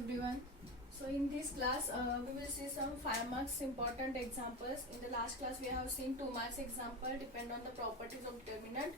everyone. So in this class we will see some 5 marks important examples. In the last class we have seen 2 marks example depend on the properties of determinant.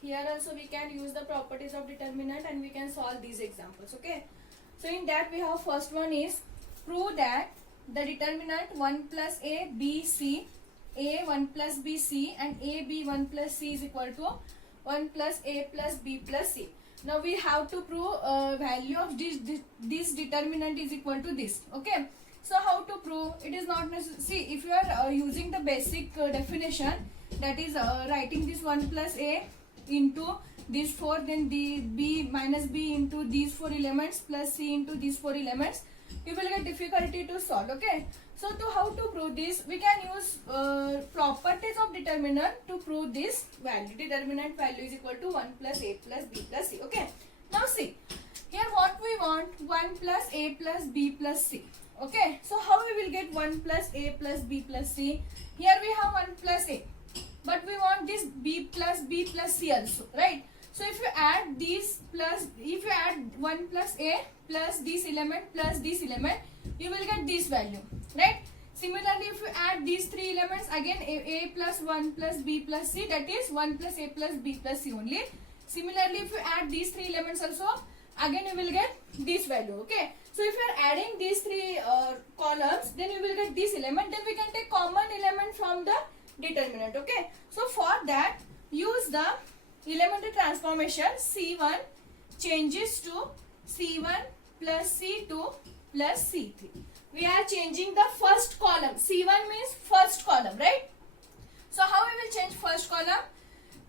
Here also we can use the properties of determinant and we can solve these examples. Okay. So in that we have first one is prove that the determinant 1 plus a b c, a 1 plus b c and a b 1 plus c is equal to 1 plus a plus b plus c. Now we have to prove value of this determinant is equal to this. Okay. So how to prove? It is not necessary. See, if you are using the basic definition, that is writing this 1 plus a into this 4, then the b minus b into these 4 elements plus c into these 4 elements, you will get difficulty to solve. Okay. So to how to prove this, we can use properties of determinant to prove this value. Determinant value is equal to 1 plus a plus b plus c. Okay. Now see, here what we want, 1 plus a plus b plus c. Okay. So how we will get 1 plus a plus b plus c? Here we have 1 plus a, but we want this b plus c also, right? So if you add these plus, if you add 1 plus a plus this element plus this element, you will get this value, right? Similarly, if you add these 3 elements, again a plus 1 plus b plus c, that is 1 plus a plus b plus c only. Similarly, if you add these 3 elements also, again you will get this value. Okay. So if you are adding these 3 columns, then you will get this element. Then we can take common element from the determinant. Okay. So for that, use the elementary transformation. C1 changes to C1 plus C2 plus C3. We are changing the first column. C1 means first column, right? So how we will change first column?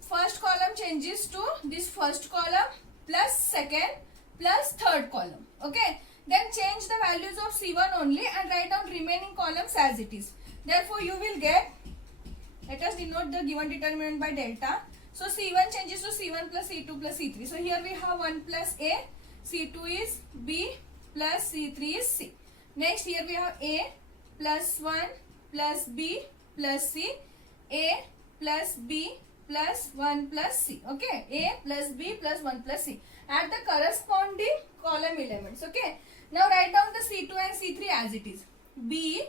First column changes to this first column plus second plus third column. Okay. Then change the values of C1 only and write down remaining columns as it is. Therefore, you will get, let us denote the given determinant by delta. So C1 changes to C1 plus C2 plus C3. So here we have 1 plus A, C2 is B plus C3 is C. Next here we have A plus 1 plus B plus C, A plus B plus 1 plus C. Okay, A plus B plus 1 plus C. Add the corresponding column elements. Okay. Now write down the C2 and C3 as it is. B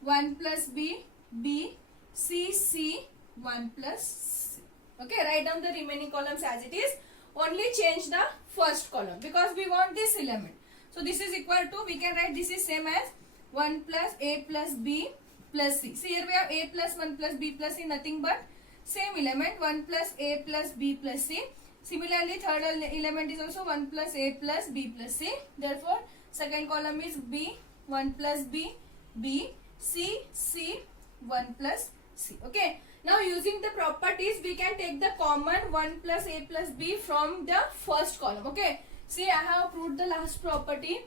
1 plus B, B, C, C 1 plus C. Okay, write down the remaining columns as it is. Only change the first column because we want this element. So this is equal to, we can write this is same as 1 plus a plus b plus c. See here we have a plus 1 plus b plus c, nothing but same element 1 plus a plus b plus c. Similarly, third element is also 1 plus a plus b plus c. Therefore, second column is b 1 plus b, b, c, c 1 plus c. Okay. Now using the properties, we can take the common 1 plus a plus b from the first column. Okay. See, I have proved the last property.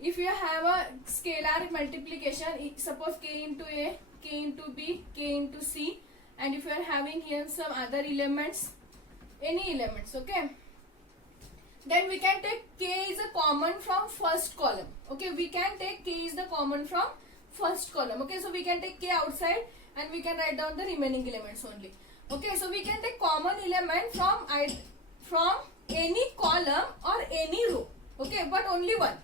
If you have a scalar multiplication, suppose k into a, k into b, k into c, and if you are having here some other elements, any elements, okay, then we can take k is a common from first column. Okay, we can take k is the common from first column. Okay, so we can take k outside and we can write down the remaining elements only. Okay, so we can take common element from any column or any row. Okay, but only one.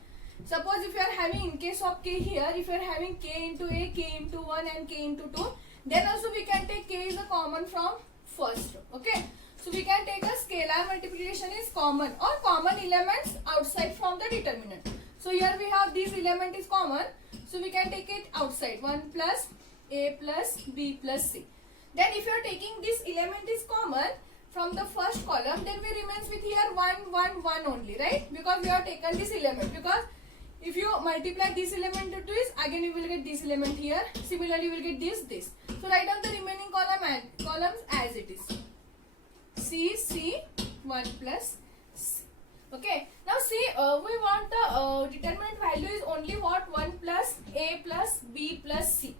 Suppose if you are having, in case of k here, if you are having k into a, k into 1 and k into 2, then also we can take k is a common from first row. Okay, so we can take a scalar multiplication is common or common elements outside from the determinant. So here we have this element is common, so we can take it outside, 1 plus a plus b plus c. Then if you are taking this element is common from the first column, then we remains with here 1, 1, 1 only, right? Because we have taken this element. Because if you multiply this element into this, again you will get this element here. Similarly, you will get this. So write down the remaining columns as it is. C, C, 1 plus C. Okay. Now see, we want the determinant value is only what? 1 plus A plus B plus C.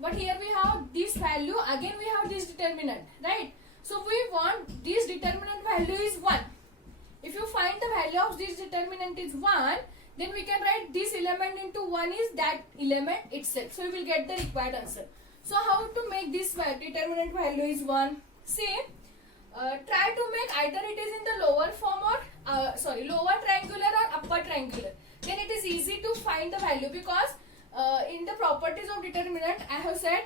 But here we have this value, again we have this determinant, right? So we want this determinant value is 1. If you find the value of this determinant is 1, then we can write this element into 1 is that element itself. So we will get the required answer. So how to make this determinant value is 1? See, try to make either it is in the lower form or lower triangular or upper triangular. then it is easy to find the value, because in the properties of determinant I have said,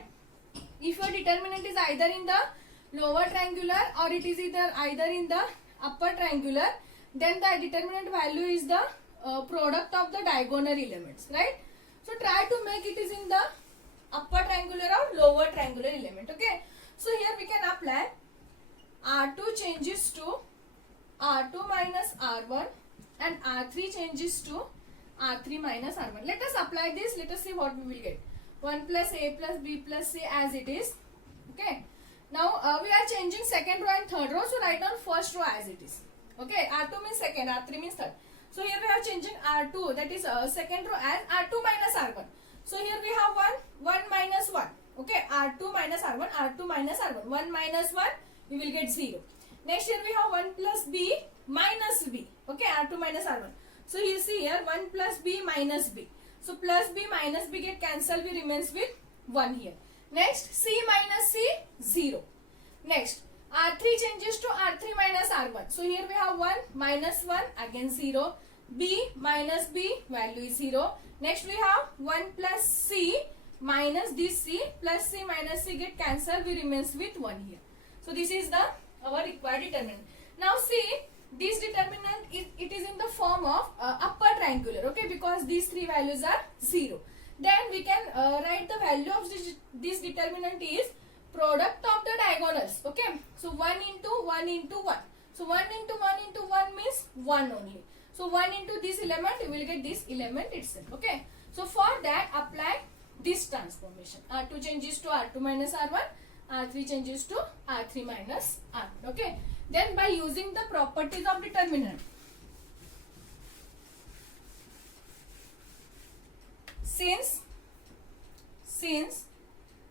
if your determinant is either in the lower triangular or it is either in the upper triangular, then the determinant value is the product of the diagonal elements, right? So try to make it is in the upper triangular or lower triangular element. Okay, so here we can apply R2 changes to R2 minus R1 and R3 changes to R3 minus R1. Let us apply this. Let us see what we will get. 1 plus A plus B plus C as it is. Okay, now we are changing second row and third row, so write down first row as it is. Okay, R2 means second, R3 means third. So here we are changing R2, that is second row, as R2 minus R1. So here we have 1 minus 1. Okay, R2 minus R1, R2 minus R1. 1 minus 1, we will get 0. Next here we have 1 plus B minus B. Okay, R2 minus R1. So you see here 1 plus B minus B. So plus B minus B get cancelled, we remains with 1 here. Next C minus C, 0. Next R3 changes to R3 minus R1. So here we have 1 minus 1, again 0. B minus B, value is 0. Next we have 1 plus C minus this C, plus C minus C get cancelled, we remains with 1 here. So this is the our required determinant. Now see, this determinant it is in the form of upper triangular, okay, because these three values are 0. Then we can write the value of this determinant is product of the diagonals. Okay, so 1 into 1 into 1. So 1 into 1 into 1 means 1 only. So 1 into this element, you will get this element itself. Okay, so for that apply this transformation. R2 changes to R2 minus R1, R3 changes to R3 minus R1. Okay, then by using the properties of determinant, since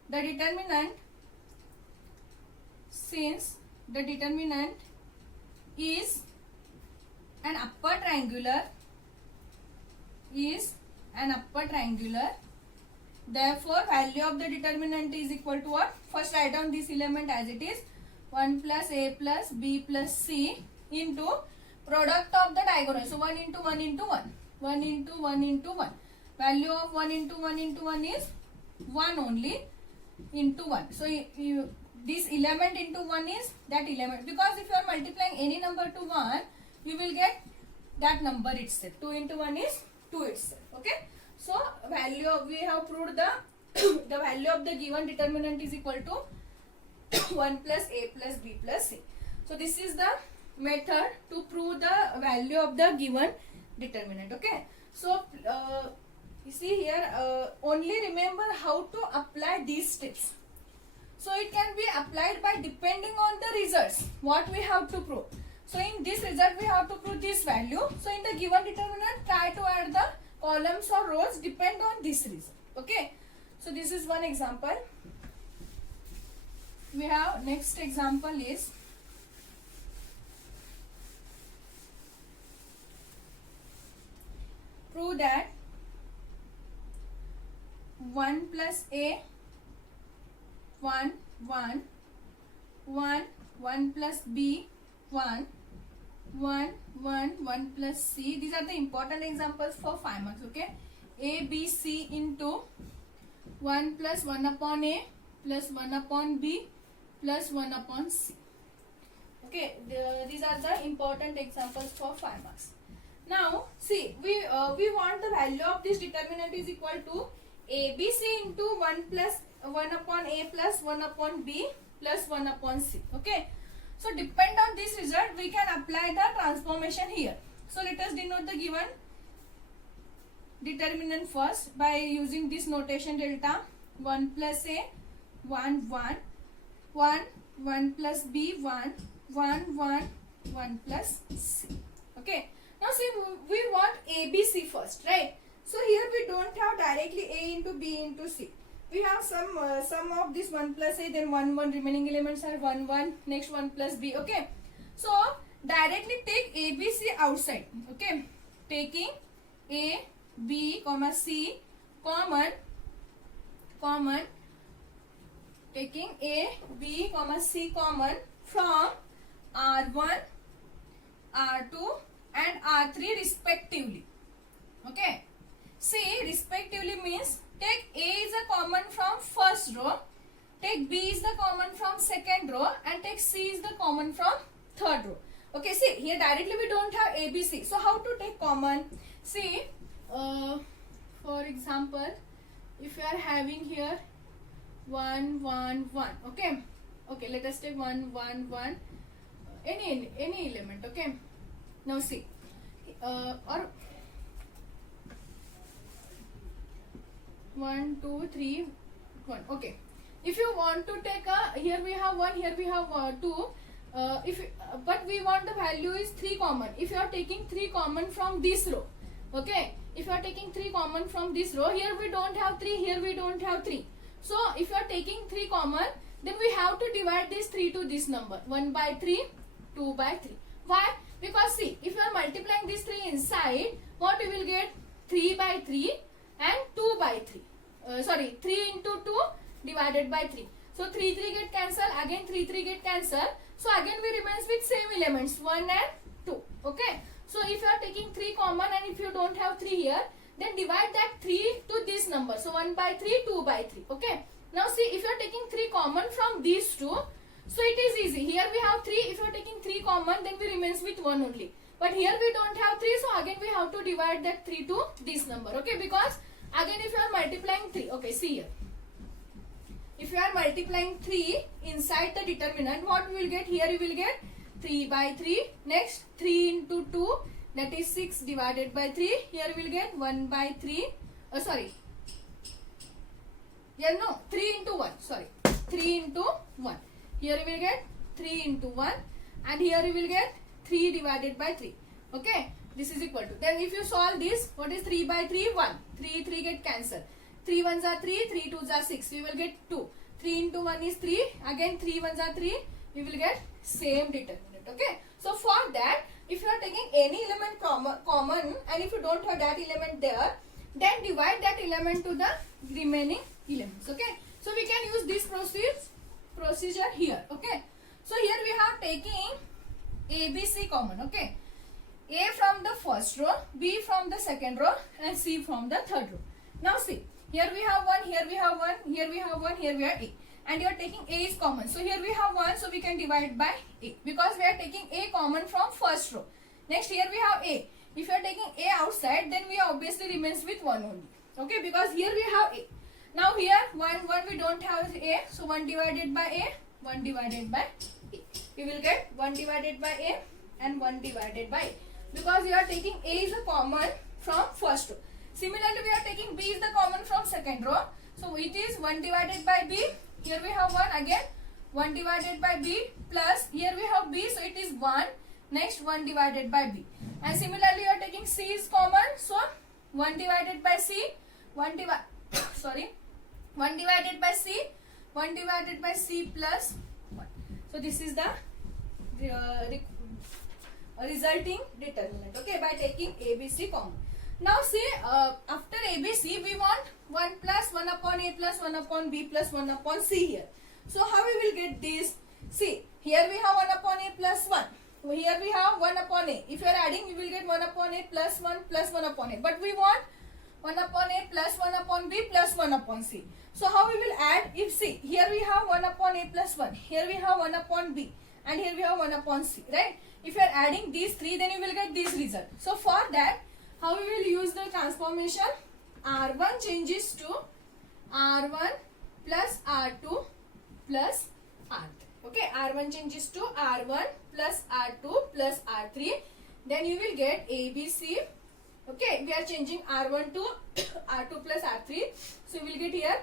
the determinant is an upper triangular, therefore value of the determinant is equal to what? First write down this element as it is, 1 plus A plus B plus C into product of the diagonal. So 1 into 1 into 1, 1 into 1 into 1. Value of 1 into 1 into 1 is 1 only into 1. So this element into 1 is that element, because if you are multiplying any number to 1, you will get that number itself. 2 into 1 is 2 itself. Okay, so value of, we have proved the the value of the given determinant is equal to 1 plus A plus B plus C. So this is the method to prove the value of the given determinant. Okay, so you see here, only remember how to apply these steps. So it can be applied by depending on the results what we have to prove. So in this result we have to prove this value. So in the given determinant, try to add the columns or rows depend on this result. Okay, so this is one example. We have next example is prove that 1 plus A 1 1 1 1 plus B 1 1 1 1 plus C. These are the important examples for 5 marks. Okay, A B C into 1 plus 1 upon A plus 1 upon B plus 1 upon C. Okay, these are the important examples for 5 marks. Now see, we want the value of this determinant is equal to ABC into 1 plus 1 upon A plus 1 upon B plus 1 upon C. Okay, so depend on this result we can apply the transformation here. So let us denote the given determinant first by using this notation delta. 1 plus A 1 1 1 1 plus B 1 1 1 1 plus C. Okay, now see, we want ABC first, right? So here we don't have directly A into B into C. We have some of this 1 plus A, then 1 1, remaining elements are 1 1, next 1 plus B. Okay, so directly take ABC outside. Okay, taking A B comma C common, taking A B comma C common from R1 R2 and R3 respectively. Okay, actually means take A is a common from first row, take B is the common from second row, and take C is the common from third row. Okay, see here directly we don't have A, B, C. So how to take common? See, for example, if you are having here 1, 1, 1. Okay, okay. Let us take 1, 1, 1. Any element. Okay. Now see, or 1, 2, 3, 1. Okay. If you want to take a, here we have 1, here we have 2. But we want the value is 3 common. If you are taking 3 common from this row, okay. If you are taking 3 common from this row, here we don't have 3, here we don't have 3. So if you are taking 3 common, then we have to divide this 3 to this number. 1 by 3, 2 by 3. Why? Because see, if you are multiplying this 3 inside, what you will get? 3 by 3 and 2 by 3. 3 into 2 divided by 3. So 3 get cancelled, again 3 get cancelled. So again we remains with same elements 1 and 2. Okay. So if you are taking 3 common and if you don't have 3 here, then divide that 3 to this number. So 1 by 3, 2 by 3. Okay. Now see, if you are taking 3 common from these two, so it is easy. Here we have 3. If you are taking 3 common, then we remains with 1 only. But here we don't have 3. So again we have to divide that 3 to this number. Okay. Because again if you are multiplying 3. Okay. See here. If you are multiplying 3 inside the determinant, what we will get? Here you will get 3 by 3. Next 3 into 2, that is 6 divided by 3. Here we will get 1 by 3. Here no, 3 into 1. 3 into 1. Here you will get 3 into 1. And here you will get 3 divided by 3. Okay. This is equal to. Then if you solve this, what is 3 by 3? 1. 3 get cancelled. 3 ones are 3, 3 twos are 6. We will get 2. 3 into 1 is 3. Again 3 ones are 3. We will get same determinant. Okay. So for that, if you are taking any element common and if you don't have that element there, then divide that element to the remaining elements. Okay. So we can use this procedure here. Okay. So here we have taking A, B, C common. Okay. A from the first row, B from the second row, and C from the third row. Now see. Here we have 1, here we have 1, here we have 1, here we have A. And you are taking A is common. So here we have 1, so we can divide by A. Because we are taking A common from first row. Next here we have A. If you are taking A outside, then we obviously remains with 1 only. Okay, because here we have A. Now here 1 we don't have A. So 1 divided by A, 1 divided by A. We will get 1 divided by A and 1 divided by A. Because you are taking A is a common from first row. Similarly, we are taking B is the common from second row. So it is 1 divided by B. Here we have 1 again. 1 divided by B plus here we have B. So it is 1. Next 1 divided by B. And similarly, you are taking C is common. So 1 divided by C. 1 divided by C. 1 divided by C plus 1. So this is the resulting determinant. Okay, by taking A, B, C common. Now see, after ABC, we want 1 plus 1 upon A plus 1 upon B plus 1 upon C here. So how we will get this? See, here we have 1 upon A plus 1. Here we have 1 upon A. If you are adding, we will get 1 upon A plus 1 upon A. But we want 1 upon A plus 1 upon B plus 1 upon C. So how we will add? If see, here we have 1 upon A plus 1. Here we have 1 upon B. And here we have 1 upon C. Right? If you are adding these 3, then you will get this result. So for that, how we will use the transformation? R1 changes to R1 plus R2 plus R3. Okay, R1 changes to R1 plus R2 plus R3. Then you will get ABC. Okay, we are changing R1 to R2 plus R3. So you will get here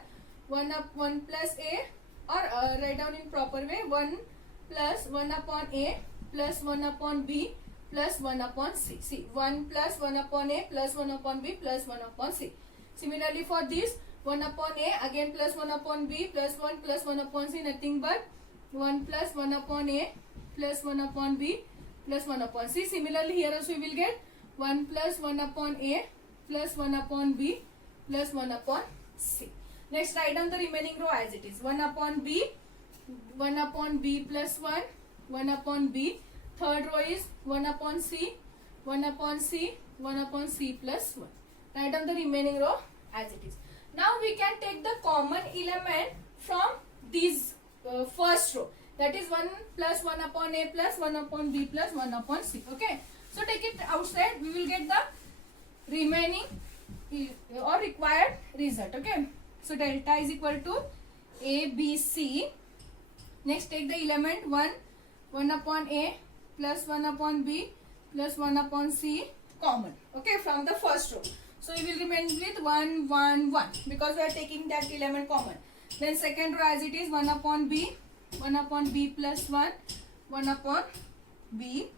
1 plus A, or write down in proper way, 1 plus 1 upon A plus 1 upon B plus 1 upon C. See, 1 plus 1 upon A plus 1 upon B plus 1 upon C. Similarly for this, 1 upon A again plus 1 upon B plus 1 upon C, nothing but 1 plus 1 upon A plus 1 upon B plus 1 upon C. Similarly here also we will get 1 plus 1 upon A plus 1 upon B plus 1 upon C. Next, write down the remaining row as it is. 1 upon B plus 1, 1 upon B. Third row is 1 upon C, 1 upon C, 1 upon C plus 1. Write down the remaining row as it is. Now we can take the common element from these first row, that is 1 plus 1 upon a plus 1 upon b plus 1 upon c. Okay, so take it outside, we will get the remaining or required result. Okay, so delta is equal to a b c. Next take the element 1 upon a plus 1 upon b plus 1 upon c common, okay, from the first row. So you will remain with 1 1 1 because we are taking that element common. Then second row as it is 1 upon b plus 1 upon b,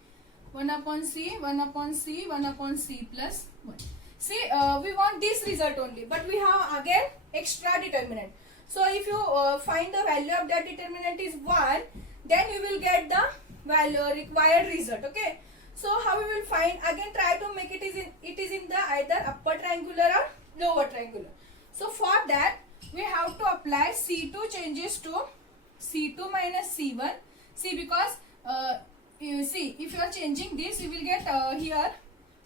1 upon c, 1 upon c, 1 upon c plus 1. See, we want this result only, but we have again extra determinant. So if you find the value of that determinant is 1, then you will get the value required result. Okay, so how we will find? Again try to make it is in the either upper triangular or lower triangular. So for that we have to apply C2 changes to C2 minus C1. See, because you see, if you are changing this, you will get here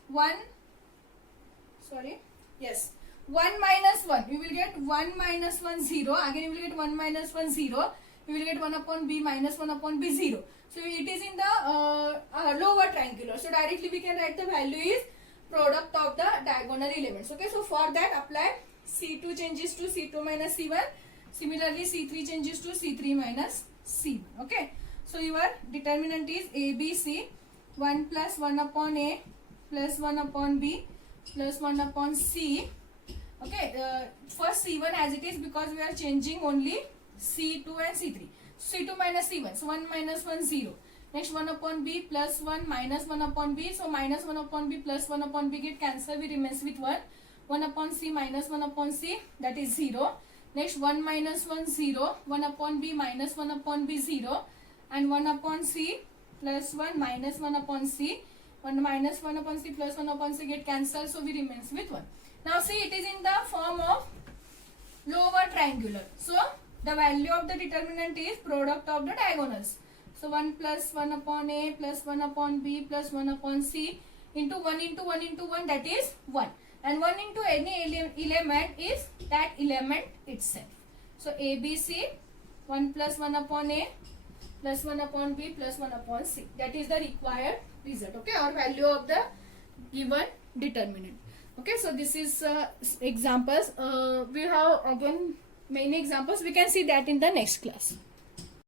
1 minus 1. You will get 1 minus 1 0. Again you will get 1 minus 1 0. You will get 1 upon b minus 1 upon b 0. So it is in the lower triangular. So directly we can write the value is product of the diagonal elements. Okay, so for that apply C2 changes to C2 minus C1. Similarly C3 changes to C3 minus C1. Okay, so your determinant is ABC, 1 plus 1 upon A plus 1 upon B plus 1 upon C. Okay, first C1 as it is because we are changing only C2 and C3. C2 minus C1, so 1 minus 1 0. Next 1 upon B plus 1 minus 1 upon B, so minus 1 upon B plus 1 upon B get cancelled, we remains with 1. 1 upon C minus 1 upon C, that is 0. Next 1 minus 1 0, 1 upon B minus 1 upon B 0, and 1 upon C plus 1 minus 1 upon C. 1 minus 1 upon C plus 1 upon C get cancelled, so we remains with 1. Now see, it is in the form of lower triangular. So the value of the determinant is product of the diagonals. So 1 plus 1 upon A plus 1 upon B plus 1 upon C into 1 into 1 into 1, that is 1. And 1 into any element is that element itself. So ABC, 1 plus 1 upon A plus 1 upon B plus 1 upon C. That is the required result. Okay, or value of the given determinant. Okay, so this is examples. We have again many examples. We can see that in the next class.